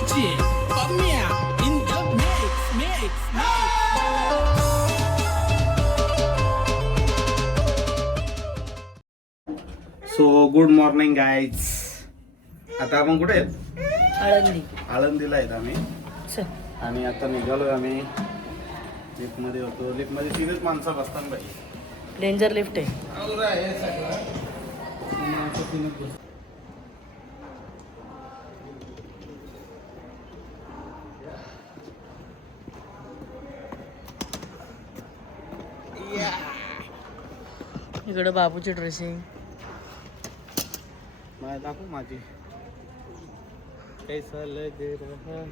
DJ Pamia in the mix. So good morning guys. आता आपण कुठे आहेत? आळंदी. आळंदीला आहेत आम्ही. चल. आणि आता निघालोय आम्ही. लिफ्टमध्ये होतो. लिफ्टमध्ये तीनच माणसं बसतात बाई. डेंजर लिफ्ट आहे. इकडं बाबूची ड्रेसिंग. मला दाखव माझी. कैसा लग रहा है.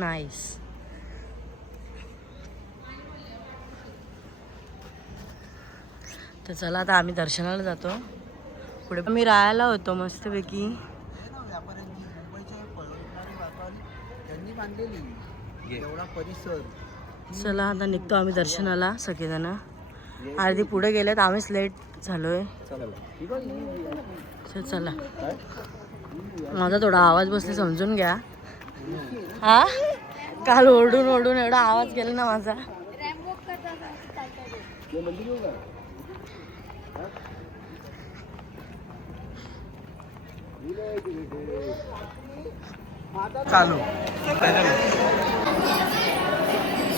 नाईस. तर चला आता आम्ही दर्शनाला जातो. पुढे आम्ही राहायला होतो मस्तपैकी. त्यांनी बांधलेली एवढा परिसर. चला आता निघतो आम्ही दर्शनाला सगळेजण. अर्धी पुढे गेलेत, आम्हीच लेट झालोय. चला. माझा थोडा आवाज बसले समजून घ्या. हा काल ओरडून ओरडून एवढा आवाज गेला ना माझा. चालू.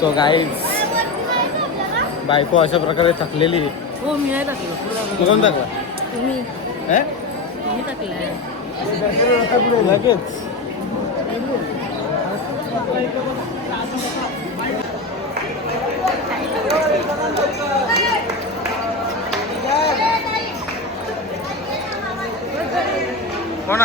सो गाईज, बायको अशा प्रकारे थकलेली. हो मी नाही टाकलो. तू कोण टाकला? तुम्ही टाकलंय लगेच. कोण?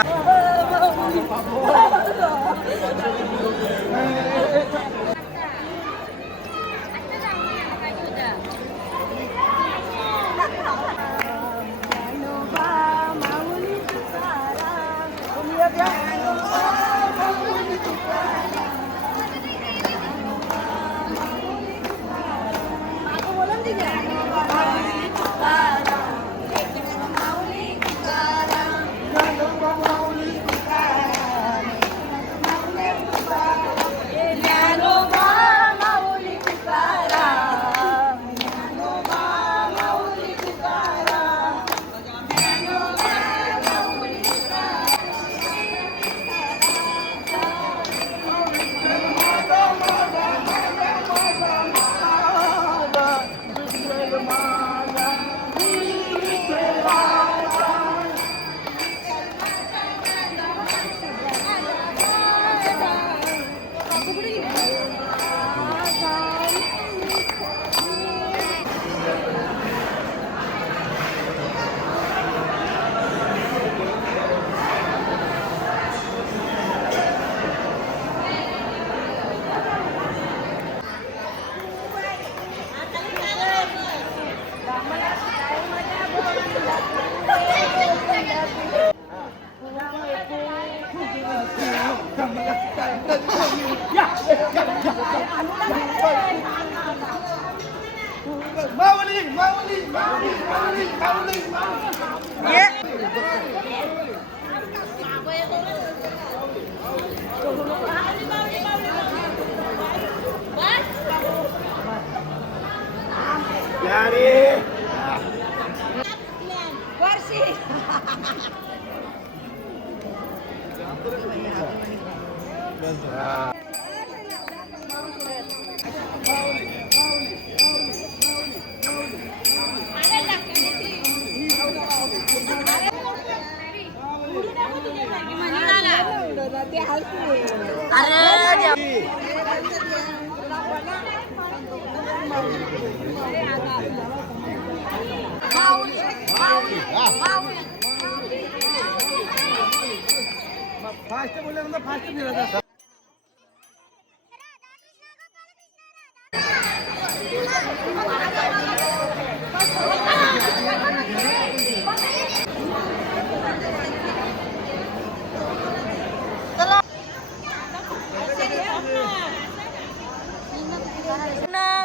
फास्ट बोलल्यानंतर फास्ट फिरत.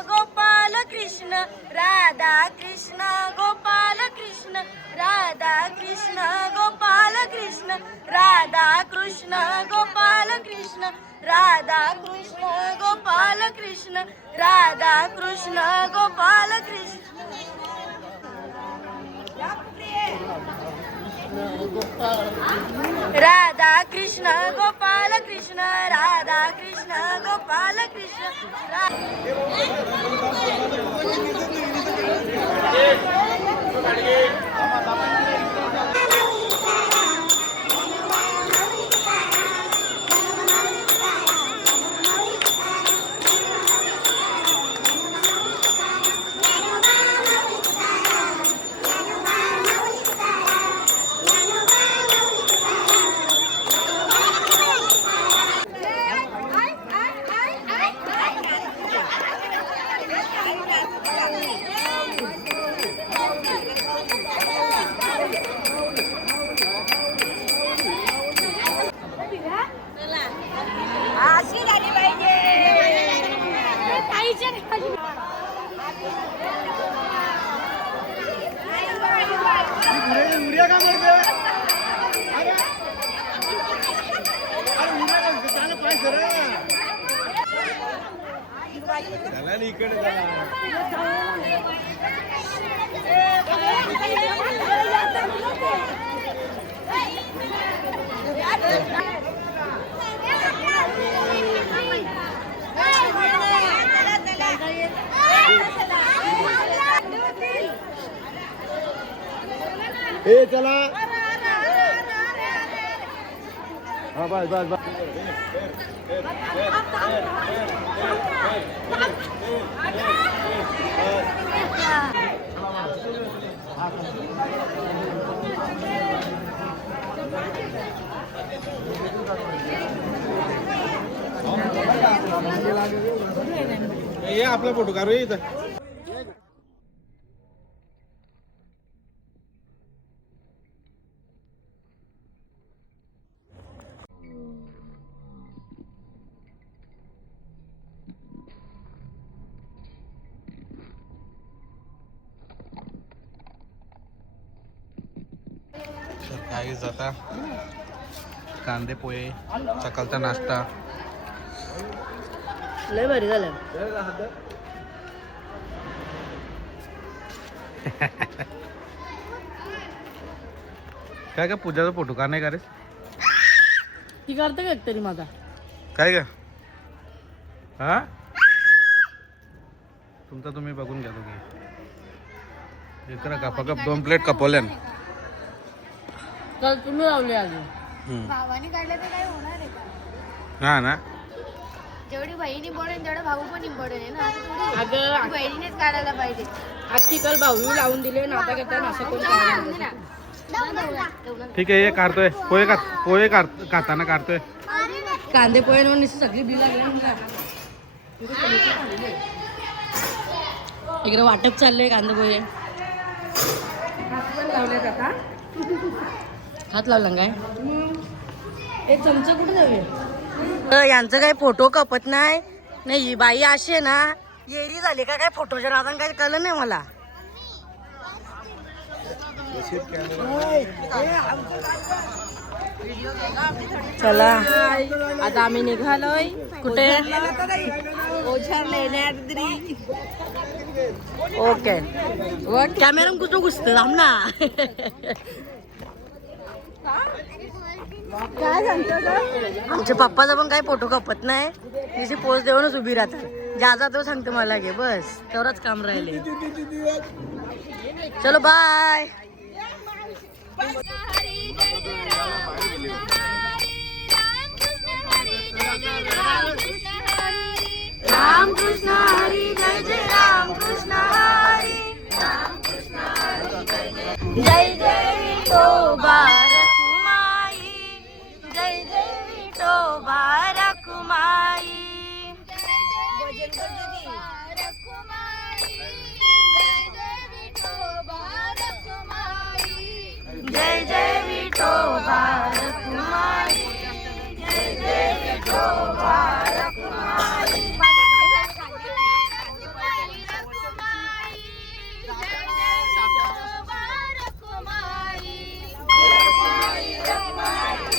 गोपाल कृष्ण राधा कृष्ण गोपाल कृष्ण राधा कृष्ण गोपाल कृष्ण. कृष्ण गोपाल कृष्ण राधा कृष्ण गोपाल कृष्ण राधा कृष्ण गोपाल कृष्ण राधा कृष्ण गोपाल कृष्ण राधा कृष्ण गोपाल कृष्ण अशी झाली पाहिजे ए चला हा बस बस बस ये आपला फोटो काढू इथं काही जाता कांदे पोहे सकाळचा नाश्ता लय भारी झालं काय का पूजाचा फोटो का नाही का रे ती करते का तरी माझा काय का हा तुमचा तुम्ही बघून घ्या तुम्ही कप 2 प्लेट कपवल्यान तर तुम्ही लावले अजून भावाने काढलं तर काय होणार आहे का हा ना जेवढी बहीण इम्पॉर्टंट तेवढं भाऊ पण इम्पॉर्टंट आहे ना असं थोडी अगं बहिणीनेच काढायला पाहिजे आजची काल भाऊ लावून दिले नाता करता असं कोण काढणार? ठीक आहे हे काढतोय पोहे खाताना काढतोय कांदे पोहे म्हणून सगळी बिल इकडे वाटप चाललंय कांदे पोहे हात लावला काय एक चमचा कुठे जाऊया यांचं काही फोटो कपत नाही ही बाई अशी आहे ना येरी झाली का काय फोटोच्या नादान काय कळलं नाही मला चला आता आम्ही निघालोय कुठे ओझर लेण्याद्री ओके कॅमेरा कुठं घुसतं थांब ना काय सांगतो आमच्या पप्पाचा पण काही फोटो कपत नाही तिची पोच देऊनच उभी राहतात ज्याचा तो सांगतो मला घे बस तेवढंच काम राहिले चलो बाय राम कृष्ण हरी जय जय राम कृष्ण हरी जय जय विठोबा रखुमाई जय जय विठोबा रखुमाई जय जय विठोबा रखुमाई जय जय विठोबा रखुमाई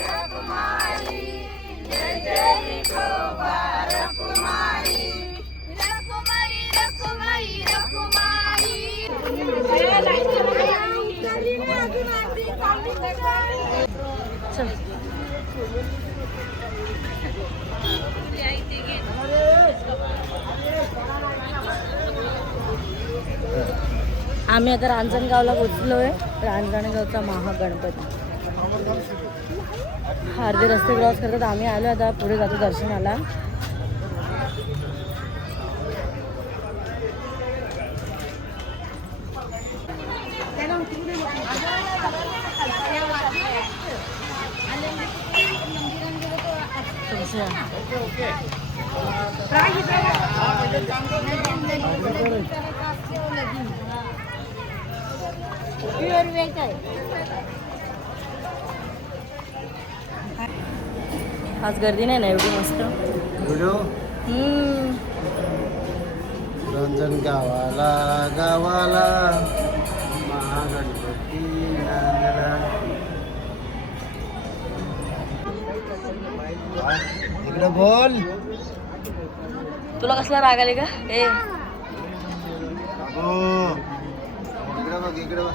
रखुमाई चल. आम्ही आता रांजणगावला पोचलोय. रांजणगावचा महागणपती. अर्धे रस्ते क्रॉस करतात. आम्ही आलो आता पुढे जातो दर्शनाला. आज गर्दी नाही ना एवढी मस्त. रंजन गावाला गावाला महागणपती नांदला. इकडे बोल. तुला कसला राग आले का? ए इकडे बघ इकडे बघ.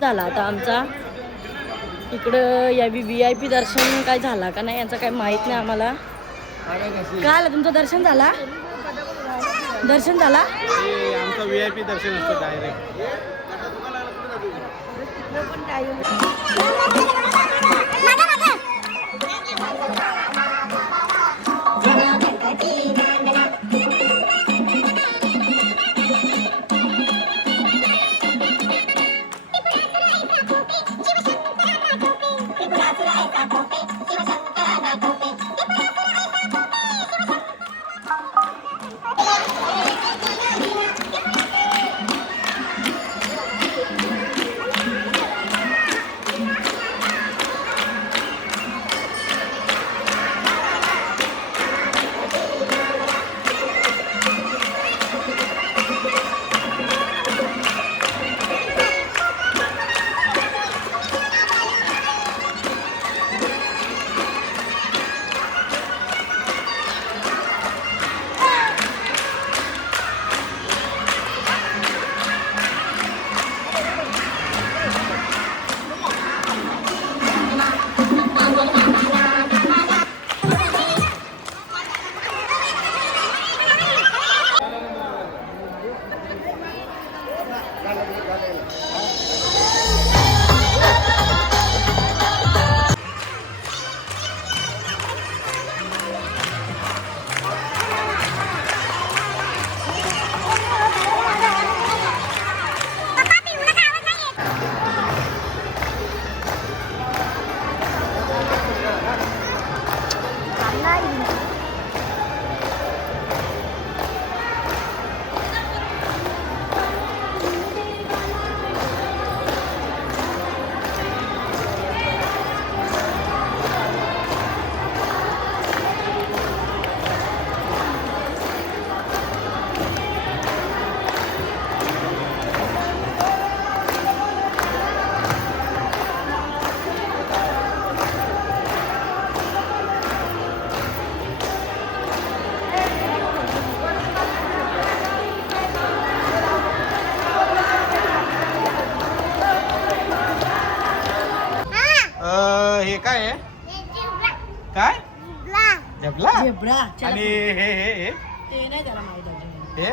झाला आता आमचा इकडं यावी VIP दर्शन काय झाला का नाही याचं काय माहित नाही आम्हाला. काय आलं तुमचं दर्शन झाला? दर्शन झाला? आमचं VIP दर्शन असतं डायरेक्ट. हे काय आहे? काय झेपला? झेब्रा. आणि हे ते नाही त्याला माहित अजून. हे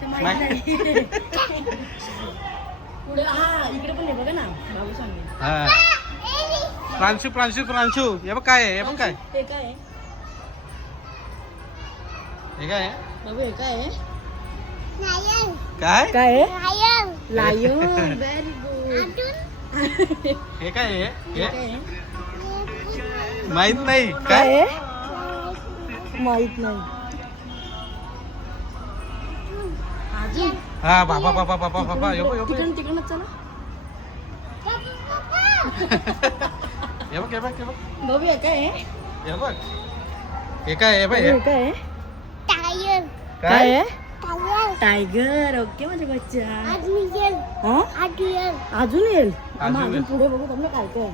ते माहित नाही. पुढे हा इकडे पण आहे बघा ना बाबू सांगे. हा प्रांशू प्रांशू प्रांशू. हे बघ काय आहे? हे बघ काय? ते काय आहे? हे काय आहे? बाबू हे काय आहे? काय काय आहे? लायन. Very good. हे काय आहे? काय हे आहे? माहित नाही काय काय. आहे? माहित नाही. अजून हा बाबा बाबा बाबा बाबा. तिकडून तिकडून चला. हे बघ हे बघ हे बघ बाबू हे काय आहे? हे बघ. हे काय आहे? बाई हे काय आहे? काय आहे? टायगर. ओके माझे बच्चा. हा? अजून येईल. आम्ही अजून पुढे बघू तुम्हाला काय काय आहे.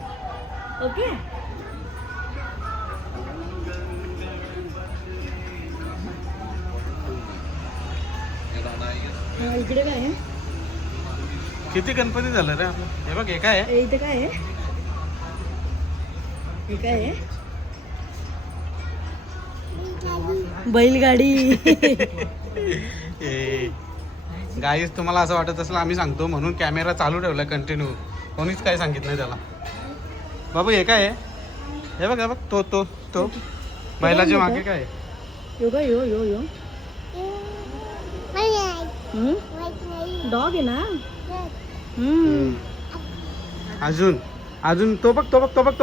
ओके. इकडे काय आहे? किती गणपती झालं रे आपलं? हे बघ हे काय आहे? इथे काय आहे? हे काय आहे? बैलगाडी. गाईस तुम्हाला असं वाटत असेल आम्ही सांगतो म्हणून कॅमेरा चालू ठेवला कंटिन्यू. कोणीच काय सांगितलं नाही त्याला. बाबू हे काय आहे? हे बघ तो तो तो बैलाच्या मागे काय आहे? यो का यो यो यो डॉग आहे ना. अजून अजून तो बघ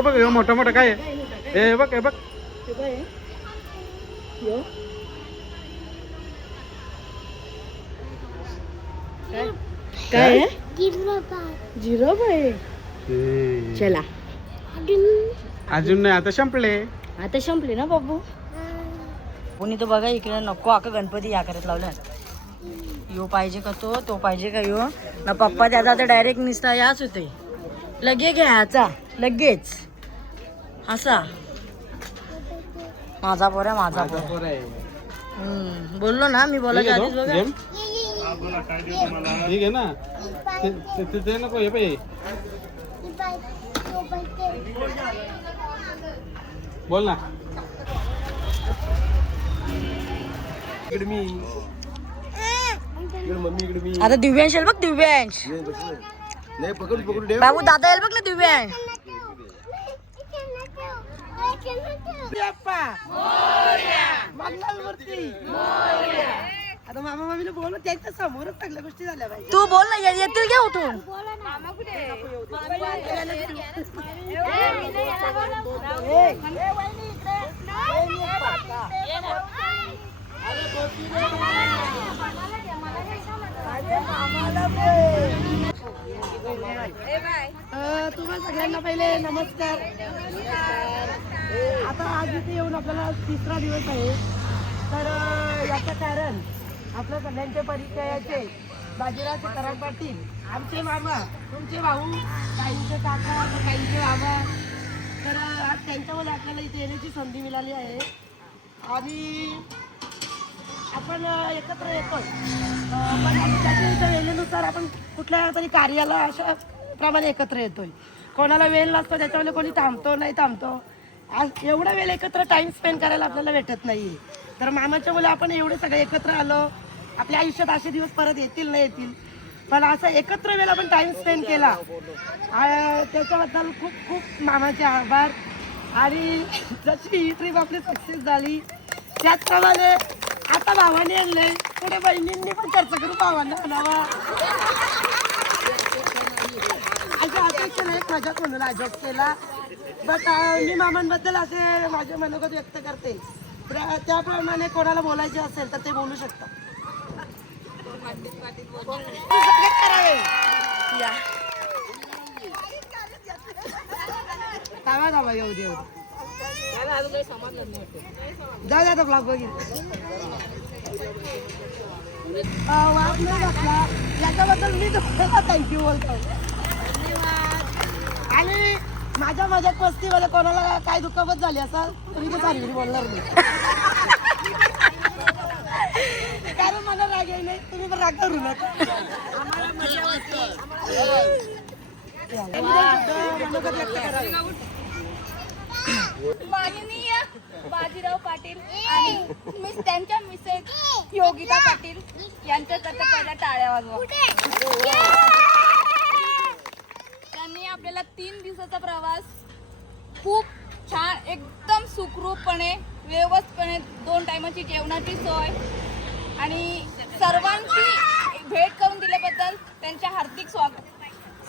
हे मोठा मोठा काय आहे? हे बघ यो काय आहे? यो काय आहे? जिराफ आहे. चला अजून नाही, आता संपले. आता संपले ना बाबू. कोणी तर बघा इकडे नको अका गणपती या करत लावल्या. यो पाहिजे का तो पाहिजे का यो ना पप्पा त्याचा तर डायरेक्ट निसता याच होते. लगे घ्यायचा लगेच असा. माझा पोर आहे माझा पोर. बोललो ना मी बोलायच्या आधीच बघा. ठीक आहे ना ते नको हे पाहिजे. बोल ना. आता दिव्यांश येईल बघ दिव्यांश. बाबू दादा येईल बघ ना दिव्यांश. आता मामा मामीला बोलू त्यांच्या समोरच सगळ्या गोष्टी झाल्या पाहिजे. तू बोल ना येतील घ्या उठून. तुम्हाला सगळ्यांना पहिले नमस्कार. आता आज इथे येऊन आपल्याला 3रा दिवस आहे. तर याचं कारण आपल्या सगळ्यांच्या परिचयाचे बाजीराव सीताराम पाटील आमचे मामा, तुमचे भाऊ, काहींचे काका, काहींचे बाबा. तर आज त्यांच्यामध्ये आपल्याला इथे येण्याची संधी मिळाली आहे आणि आपण एकत्र येतो. पण त्याच्या इथं वेळेनुसार आपण कुठल्या तरी कार्याला अशा प्रमाणे एकत्र येतोय. कोणाला वेळ नसतो त्याच्यामुळे कोणी थांबतो नाही थांबतो. आज एवढा वेळ एकत्र टाइम स्पेंड करायला आपल्याला भेटत नाही. तर मामाच्या मुलं आपण एवढे सगळे एकत्र आलो. आपल्या आयुष्यात असे दिवस परत येतील नाही येतील पण असं एकत्र वेळ आपण टाइम स्पेंड केला त्याच्याबद्दल खूप खूप मामाचे आभार. आणि जशी ही ट्रिप आपली सक्सेस झाली त्याचप्रमाणे आता भावाने आणले पुढे बहिणींनी पण खर्च करू भावांना आणावा अशा अपेक्षा नाही. मजाक म्हणून अजॉब केला. बट मी मामांबद्दल असे माझे मनोगत व्यक्त करते. त्याप्रमाणे कोणाला बोलायचे असेल तर ते बोलू शकतात. येऊ दे जाऊ द्या ब्लॉग बघितला वाद नाही घातला याच्याबद्दल मी तुम्हाला थँक्यू बोलतो. आणि माझ्या मजाक मस्तीमध्ये कोणाला काय दुखापत झाली असेल तुम्ही तर सारी बोलणार नाही कारण मला राग येईल नाही. तुम्ही पण राग करू नका. माननीय बाजीराव पाटील आणि त्यांच्या मिसेस योगिता पाटील यांच्याकरता पहिल्या टाळ्या वाजवा. त्यांनी आपल्याला 3 दिवसाचा प्रवास खूप छान एकदम सुखरूपपणे व्यवस्थितपणे 2 टायमाची जेवणाची सोय आणि सर्वांची भेट करून दिल्याबद्दल त्यांचे हार्दिक स्वागत.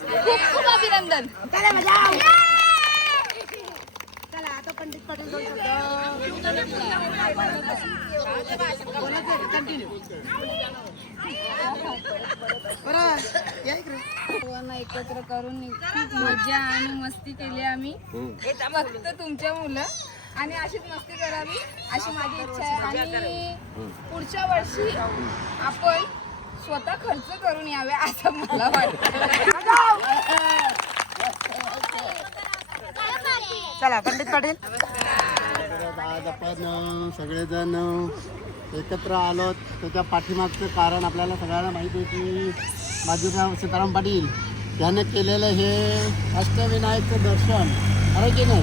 खूप खूप अभिनंदन. चला आता पंडित पाटील सर्वांना एकत्र करून खूप मजा आणि मस्ती केली आम्ही. फक्त तुमच्या मुलं आणि अशीच मस्ती करावी अशी माझी इच्छा आहे. आणि पुढच्या वर्षी आपण स्वतः खर्च करून यावे असं मला वाटतं. चला पंडित पाटील आज आपण सगळेजण एकत्र आलो त्याच्या पाठीमागचं कारण आपल्याला सगळ्यांना माहिती आहे की बाजीराव सीताराम पाटील याने केलेलं हे अष्टविनायकचं दर्शन आहे की नाही.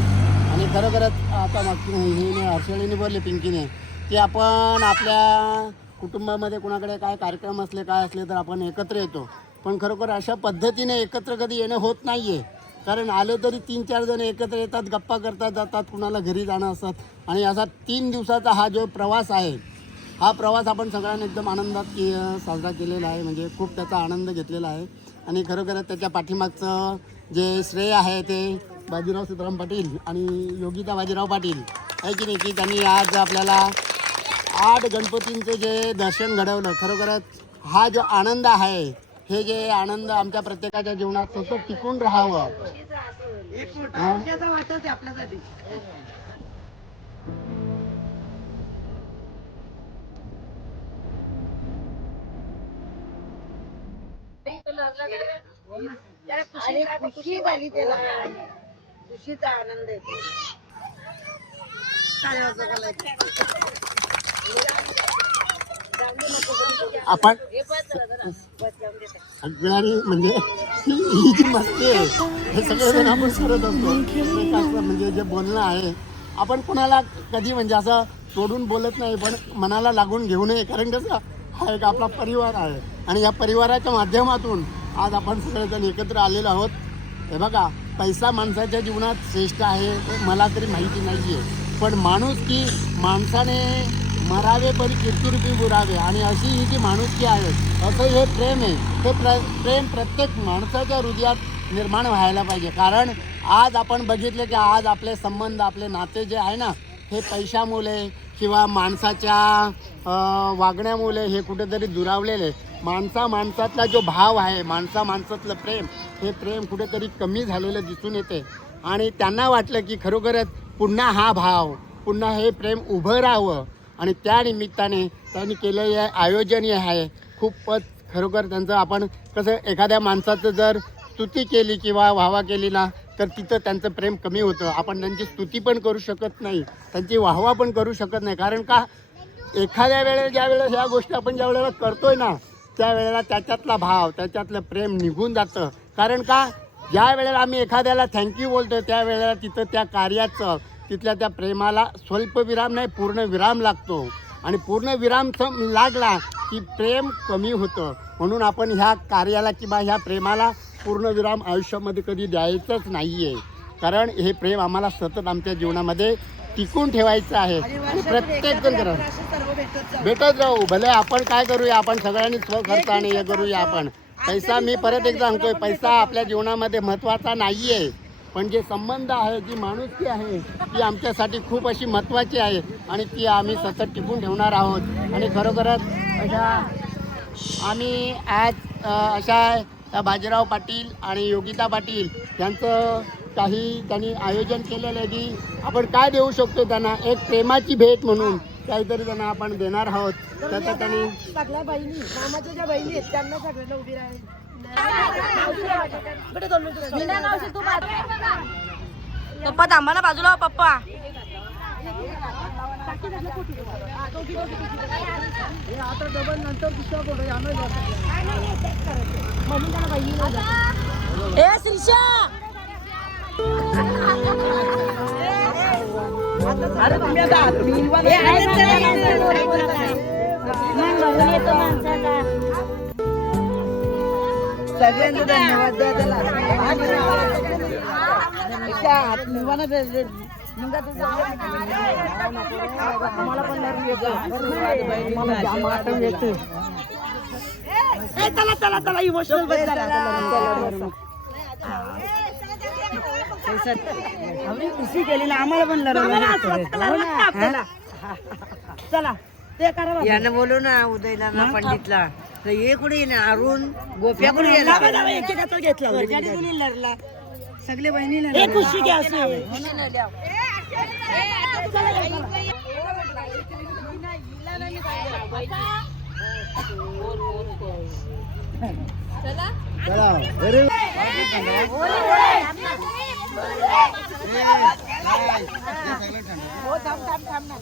आणि खरोखरच आता मागची हिने हर्षळीने बोलले पिंकीने की आपण आपल्या कुटुंबामध्ये कुणाकडे काय कार्यक्रम असले काय असले तर आपण एकत्र येतो, पण खरोखर अशा पद्धतीने एकत्र कधी येणं होत नाही आहे. कारण आले तरी 3-4 जण एकत्र येतात, गप्पा करतात, जातात, कुणाला घरी जाणं असतात. आणि असा 3 दिवसाचा हा जो प्रवास आहे हा प्रवास आपण सगळ्यांनी एकदम आनंदात साजरा केलेला आहे. म्हणजे खूप त्याचा आनंद घेतलेला आहे. आणि खरोखरच त्याच्या पाठीमागचं जे श्रेय आहे ते बाजीराव सीताराम पाटील आणि योगिता बाजीराव पाटील आहे की नाही, की त्यांनी आज आपल्याला 8 गणपतींचे जे दर्शन घडवलं. खरोखरच हा जो आनंद आहे हे जे आनंद आमच्या प्रत्येकाच्या जीवनात सतत टिकून राहावं. वाटत आपल्यासाठी खुशी झाली त्याला, खुशीचा आनंद येतो. आपण सगळ्यांनी म्हणजे ही जी मस्ती आहे हे सगळेजण आपण करत असतो. एकमेकांचं म्हणजे जे बोलणं आहे आपण कोणाला कधी म्हणजे असं सोडून बोलत नाही, पण मनाला लागून घेऊ नये. कारण कसं हा एक आपला परिवार आहे आणि या परिवाराच्या माध्यमातून आज आपण सगळेजण एकत्र आलेलो आहोत. हे बघा, पैसा माणसाच्या जीवनात श्रेष्ठ आहे हे मला तरी माहिती नाही आहे, पण माणूस की माणसाने मरावे परी कीर्तिरूपी बुरावे, आणि अशी ही जी माणुसकी आहे असं हे प्रेम आहे. हे प्रेम प्रत्येक माणसाच्या हृदयात निर्माण व्हायला पाहिजे. कारण आज आपण बघितले की आज आपले संबंध आपले नाते जे आहे ना हे पैशामुळे किंवा माणसाच्या वागण्यामुळे हे कुठेतरी दुरावलेले. माणसातला जो भाव आहे, माणसातलं प्रेम, हे प्रेम कुठेतरी कमी झालेलं दिसून येते. आणि त्यांना वाटलं की खरोखरच पुन्हा हा भाव, पुन्हा हे प्रेम उभं राहावं. आणि त्या निमित्ताने त्यांनी केलेलं आयोजन हे आहे खूपच खरोखर त्यांचं. आपण कसं एखाद्या माणसाचं जर स्तुती केली किंवा वाहवा केली ना तर तिथं त्यांचं प्रेम कमी होतं. आपण त्यांची स्तुती पण करू शकत नाही, त्यांची वाहवा पण करू शकत नाही. कारण का एखाद्या वेळेला ज्या वेळेला ह्या गोष्टी आपण ज्या वेळेला करतोय ना त्यावेळेला त्याच्यातला भाव, त्याच्यातलं प्रेम निघून जातं. कारण का ज्या वेळेला आम्ही एखाद्याला थँक्यू बोलतो त्यावेळेला तिथं त्या कार्याचं, तिथल्या त्या प्रेमाला स्वल्पविराम नाही पूर्ण विराम लागतो. आणि पूर्ण विराम लागला की प्रेम कमी होतं. म्हणून आपण ह्या कार्याला किंवा ह्या प्रेमाला पूर्णविराम आयुष्यामध्ये कधी द्यायचंच नाही आहे. कारण हे प्रेम आम्हाला सतत आमच्या जीवनामध्ये टिकून ठेवायचं आहे. आणि प्रत्येक जण भेटत राहू. भले आपण काय करूया, आपण सगळ्यांनी स्वखर्चाने हे करूया. आपण पैसा, मी परत एकदा सांगतोय, पैसा आपल्या जीवनामध्ये महत्त्वाचा नाही आहे, पण जे संबंध आहे, जी माणुसकी आहे ती आमच्यासाठी खूप अशी महत्त्वाची आहे आणि ती आम्ही सतत टिकून ठेवणार आहोत. आणि खरोखरच अशा आम्ही आज अशा बाजीराव पाटील आणि योगिता पाटील यांचं काही त्यांनी आयोजन केलेलं आहे की आपण काय देऊ शकतो त्यांना, एक प्रेमाची भेट म्हणून काहीतरी त्यांना आपण देणार आहोत. त्याचा त्यांनी सगळ्या बहिणी, मामाच्या ज्या बहिणी आहेत त्यांना सगळ्यांना उभी राहील. पप्पा थांबा ना बाजूला. पप्पा आता डबल नंतर दुसरा फोटो ए श्रीषा, अरे तुम्ही आता सगळ्यांना धन्यवाद द्या त्याला. आम्हाला पण चला इमोशनल खुशी केली ना आम्हाला पण चला ते करा. यानं बोलू ना उदयला ना पंडितला हे कुठे ना अरुण गोप्या कुठे घेतला सगळे बहिणीला खुशी घ्या. चला हो थांब थांब थांब ना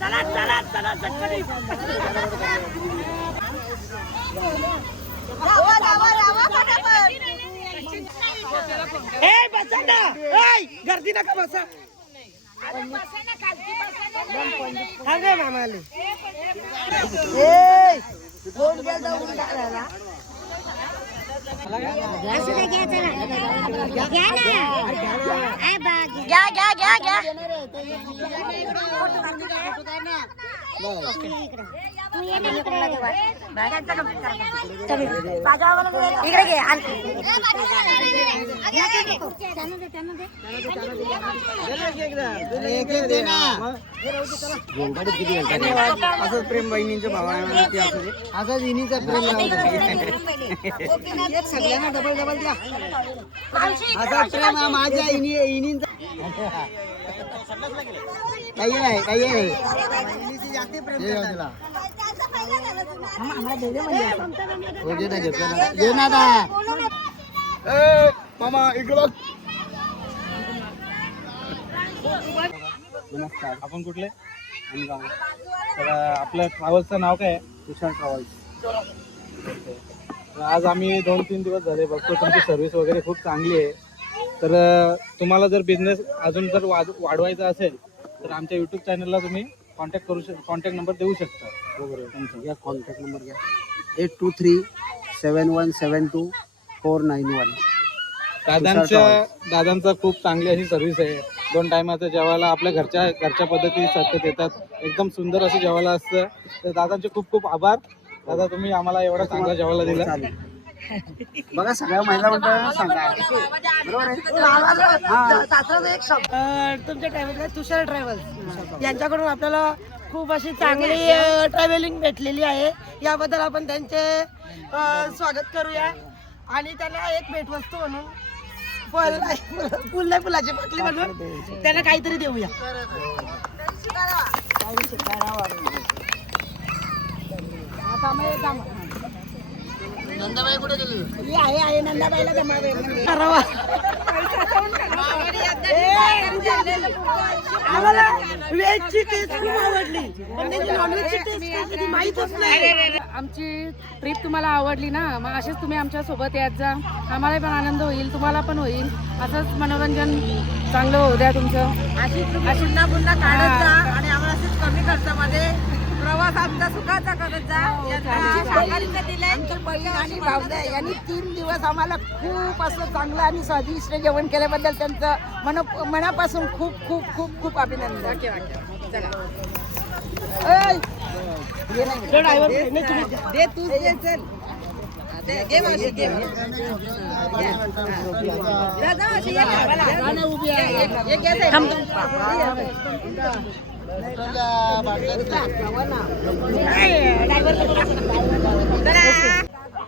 चला चला चला चटकरी ए बसा ना गर्दी नका बसा अरे मामाले कोण गेला उंडाळाला असंच प्रेम बहिणींच्या भावाला असंच इनीचा प्रेम सगळ्यांना डबल डबल द्या असा प्रेम हा माझ्या इनींचा काही नाही काही नाही मामा इकडं नमस्कार. आपण कुठले अनगाव. तर आपल्या ट्रॅव्हल्सचं नाव काय आहे? तुषार ट्रॅव्हल्स. आज आम्ही 2-3 दिवस झाले बघतो तुमची सर्व्हिस वगैरे खूप चांगली आहे. तर तुम्हाला जर बिझनेस अजून जर वाढवायचा असेल तर आमच्या यूट्यूब चॅनलला तुम्ही कॉन्टॅक्ट नंबर देऊ शकता वगैरे तुमचा. या कॉन्टॅक्ट नंबर घ्या 8237172491. दादांचा खूप चांगली अशी सर्व्हिस आहे. 2 टायमाचं जेवायला आपल्या घरच्या पद्धतीसारखं देतात. एकदम सुंदर असं जेवायला असतं. तर दादांचे खूप खूप आभार. दादा तुम्ही आम्हाला एवढा चांगला जेवायला दिला. बघा सगळ्या महिला मंडळांना सांगा बरोबर आहे. तुमच्या ट्रॅव्हल्स तुषार ट्रॅव्हल्स यांच्याकडून आपल्याला खूप अशी चांगली ट्रॅव्हलिंग भेटलेली आहे. याबद्दल आपण त्यांचे स्वागत करूया आणि त्यांना एक भेटवस्तू म्हणून फुलाची बाटली म्हणून त्यांना काहीतरी देऊया. नंदाबाई कुठे गेली? आहे नंदाबाईला जमावे आम्हाला व्हेजची टेस्ट खूप आवडली पण त्याची नॉनव्हेजची टेस्ट कधी माहीतच नाही. आमची ट्रिप तुम्हाला आवडली ना, मग असेच तुम्ही आमच्या सोबत यात जा. आम्हाला पण आनंद होईल, तुम्हाला पण होईल. असंच मनोरंजन चांगलं होऊ द्या तुमचं. अशी पुन्हा पुन्हा काढत जा आणि आम्हाला अशीच कमी खर्चामध्ये प्रवास आमचा सुखाचा करत जा. आमच्या बहीण आणि भावजाई यांनी 3 दिवस आम्हाला खूप असं चांगलं आणि स्वादिष्ट जेवण केल्याबद्दल त्यांचं मनापासून खूप खूप खूप खूप अभिनंदन.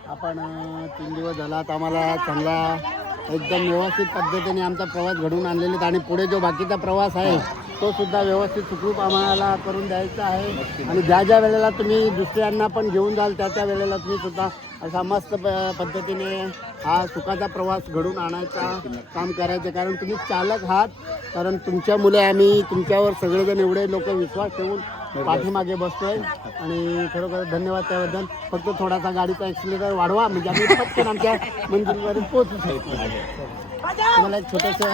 आपण 3 दिवस झाला तर आम्हाला चांगला एकदम व्यवस्थित पद्धतीने आमचा प्रवास घडवून आणलेले आहेत आणि पुढे जो बाकीचा प्रवास आहे तो सुद्धा व्यवस्थित सुखरूप आम्हाला करून द्यायचा आहे. आणि ज्या ज्या वेळेला तुम्ही दुसऱ्यांना पण घेऊन जाल त्या वेळेला तुम्ही सुद्धा असा मस्त पद्धतीने हा सुखाचा प्रवास घडून आणायचा काम करायचं. कारण तुम्ही चालक आहात. कारण तुमच्या मुले आम्ही तुमच्यावर सगळेजण एवढे लोक विश्वास ठेवून पाठीमागे बसतोय आणि खरोखर धन्यवाद त्याबद्दल. फक्त थोडासा गाडीचा ॲक्सिलेटर वाढवा म्हणजे आम्ही पटकन आमच्या मंजिलवर पोहोचू शकतो. तुम्हाला एक छोटंसं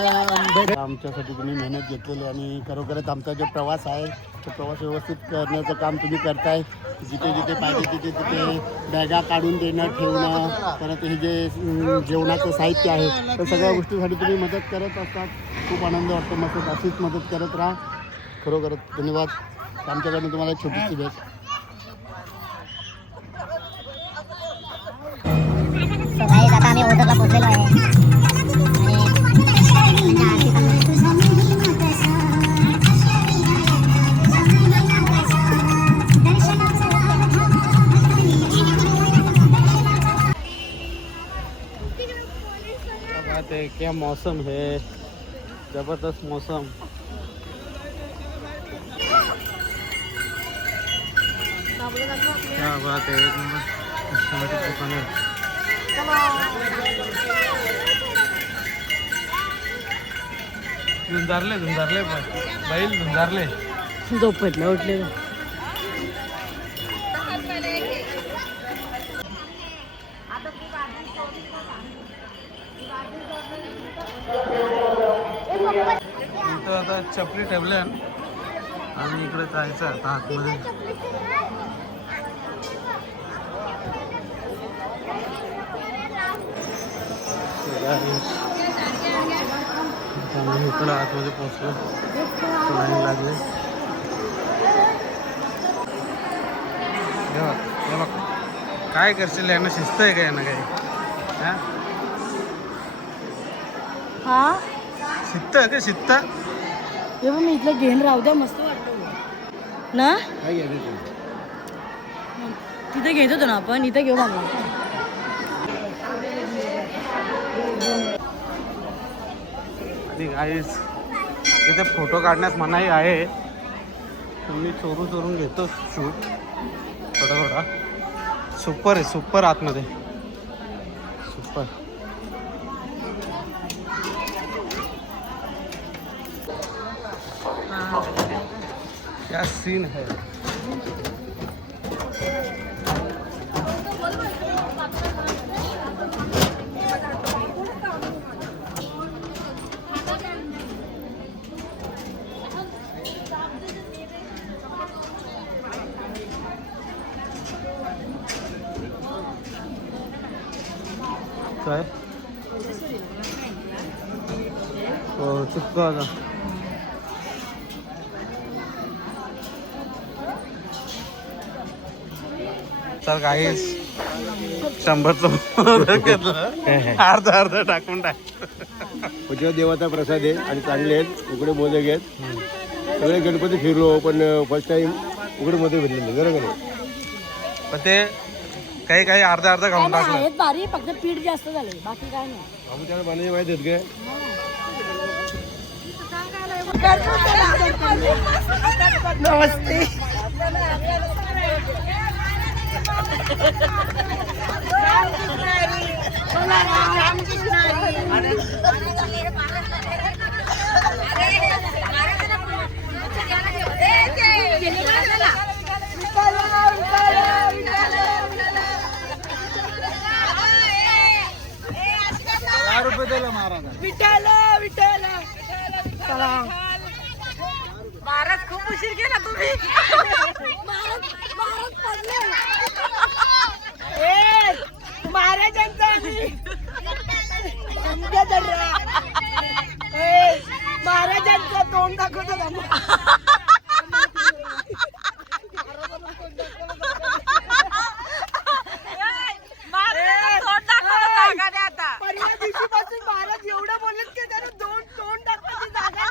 भेट आमच्यासाठी तुम्ही मेहनत घेतलेली आणि खरोखरच आमचा जो प्रवास आहे तो प्रवास व्यवस्थित करण्याचं काम तुम्ही करताय. जिथे जिथे पाहिजे तिथे बॅगा काढून देणं ठेवणं परत हे जे जेवणाचं साहित्य आहे तर सगळ्या गोष्टीसाठी तुम्ही मदत करत असतात. खूप आनंद वाटतो. मस्त अशीच मदत करत राहा. खरोखरच धन्यवाद. आमच्याकडनं तुम्हाला एक छोटीशी भेट. आता आम्ही ओझरला पोहोचलेलो आहे. क्या मौसम है, जबरदस्त मौसम. क्या बात है, एक नंबर कस्टमर दुकान है. झुंजारले बैल झुंजारले. झोपेतलं उठलेलं. इथं आता चपली ठेवल्या आणि इकडे जायचं आता आतमध्ये. आम्ही इकडं आतमध्ये पोहोचलो. लाईन लागले. हे बघ काय करशील, यांना शिस्त आहे का यांना काही? हा हा शिस्त आहे का शिस्त? हे बघ मी इथलं घेऊन राहू द्या, मस्त वाटतं ना. तिथे घेत होतो ना आपण, इथे घेऊ मला. आणि गाईस तिथे फोटो काढण्यास मनाई आहे. मी चोरून घेतो शूट थोडा. सुपर आहे, सुपर आतमध्ये सुपर. क्या सीन है. काय हो चुका होता. तर काहीच 100चं घेतलं, अर्धा टाकून टाक. देवाचा प्रसाद आहे आणि चांगले आहेत, उकडे मोदक आहेत. सगळे गणपती फिरलो पण फर्स्ट टाइम उकडे मोदक भेटले बरोबर. पण ते काही अर्धा खाऊन टाकलं. आहेत भारी, फक्त पीठ जास्त झाले, बाकी काय नाही. आम्ही त्याला बनायचे माहिती आहेत काय. नमस्ते. महाराज खूप उशीर केला तुम्ही. महाराजांचं तोंड दाखवतो पहिल्या दिवशीपासून महाराज एवढं बोलत की त्यानं दोन तोंड दाखवायची जागा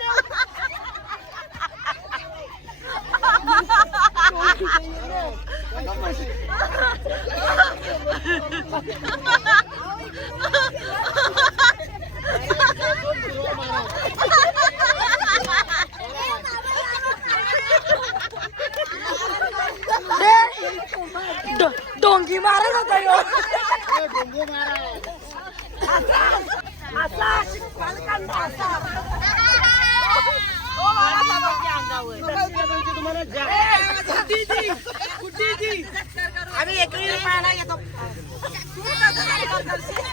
डोंगी महाराज होता ह्यो. आम्ही एकही रुपया नाही घेतो.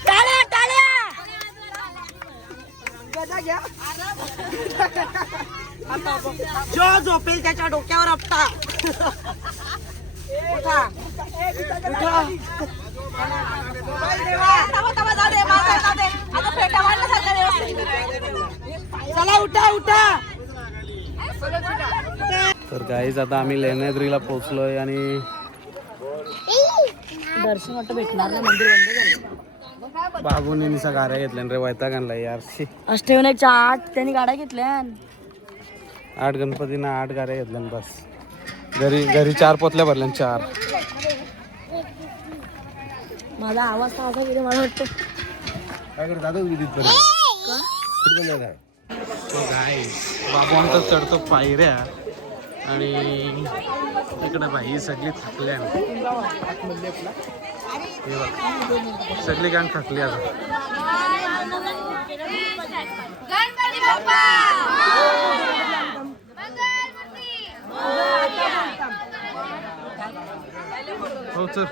टाळ्या टाळ्या. गदा घ्या. जो झोपेल त्याच्या डोक्यावर आपटा. उठा. उठा. चला उठा उठा. तर गाईज आता आम्ही लेण्याद्रीला पोहोचलोय आणि दर्शन वाटतं भेटणार नाही, मंदिर बंद झालं. बाबूने निसा गाड्या घेतल्या रे, वैताग आणला यार. अष्टविनायकच्या 8 त्यांनी गाड्या घेतल्या. 8 गणपतींना 8 गाड्या घेतल्या बस. घरी 4 पोतल्या भरल्या 4. माझा आवाज तर असा गेला, मला वाटतं काय करत दादा बाबू आमचा चढतो पायऱ्या आणि इकडे बाई ही सगळी थकली आहे. हे बघ सगळी गॅंग थकली आता. गणपती बाप्पा मंगलमूर्ती हो चल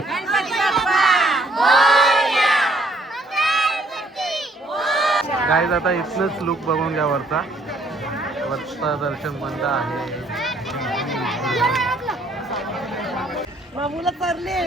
गणपती बाप्पा गाईज आता इथनंच लुक बघून घ्या वरचा. वरचा दर्शन बंद आहे. बाबूला चालले